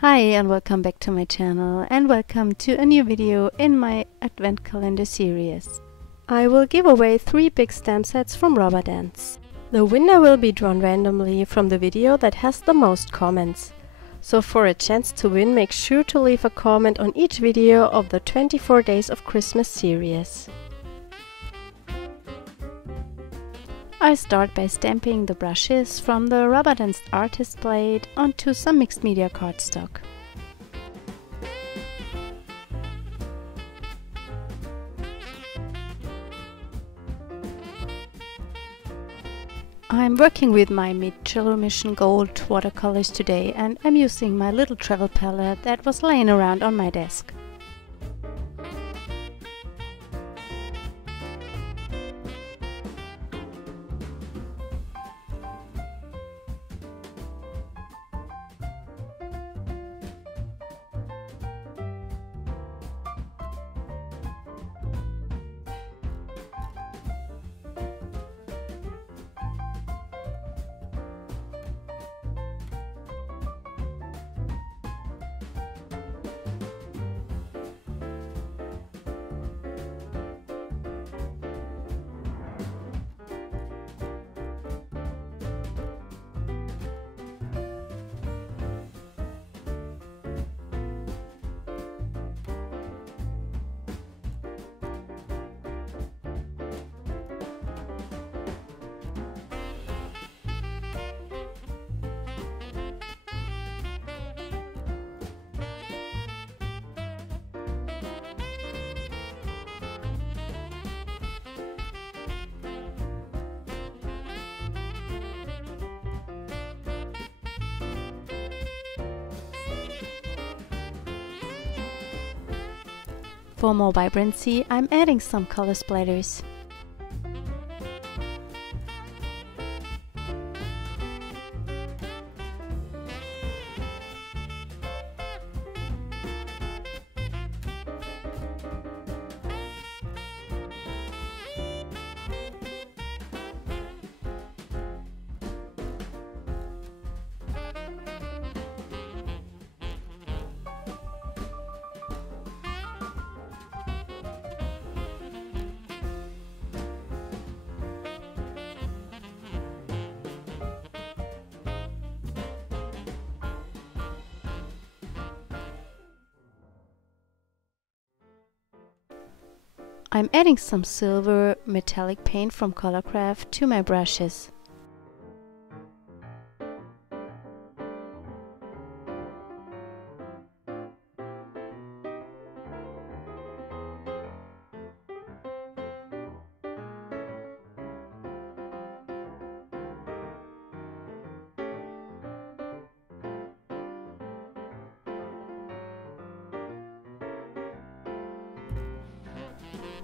Hi and welcome back to my channel and welcome to a new video in my advent calendar series. I will give away 3 big stamp sets from Rubber Dance. The winner will be drawn randomly from the video that has the most comments. So for a chance to win, make sure to leave a comment on each video of the 24 Days of Christmas series. I start by stamping the brushes from the Rubber Dance Artist blade onto some mixed media cardstock. I'm working with my MIjello Mission Gold watercolors today, and I'm using my little travel palette that was laying around on my desk. For more vibrancy, I'm adding some color splatters. I'm adding some silver metallic paint from Colourcraft to my brushes.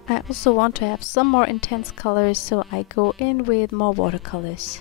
I also want to have some more intense colors, so I go in with more watercolors.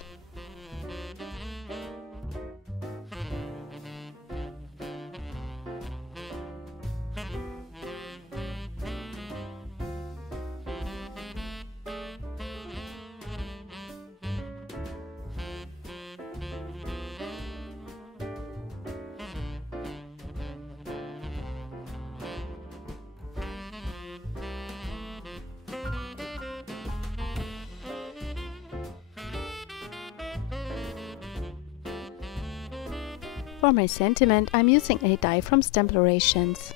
For my sentiment, I'm using a die from STAMPlorations.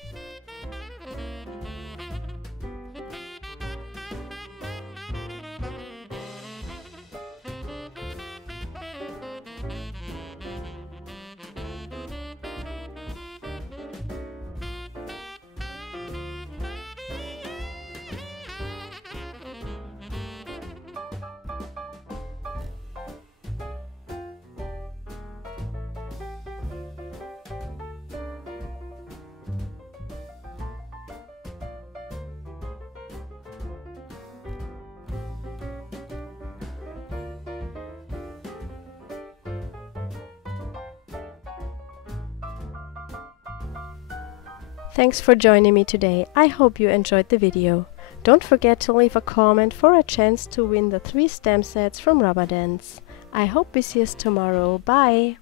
Thanks for joining me today. I hope you enjoyed the video. Don't forget to leave a comment for a chance to win the 3 stamp sets from Rubber Dance. I hope we see us tomorrow. Bye!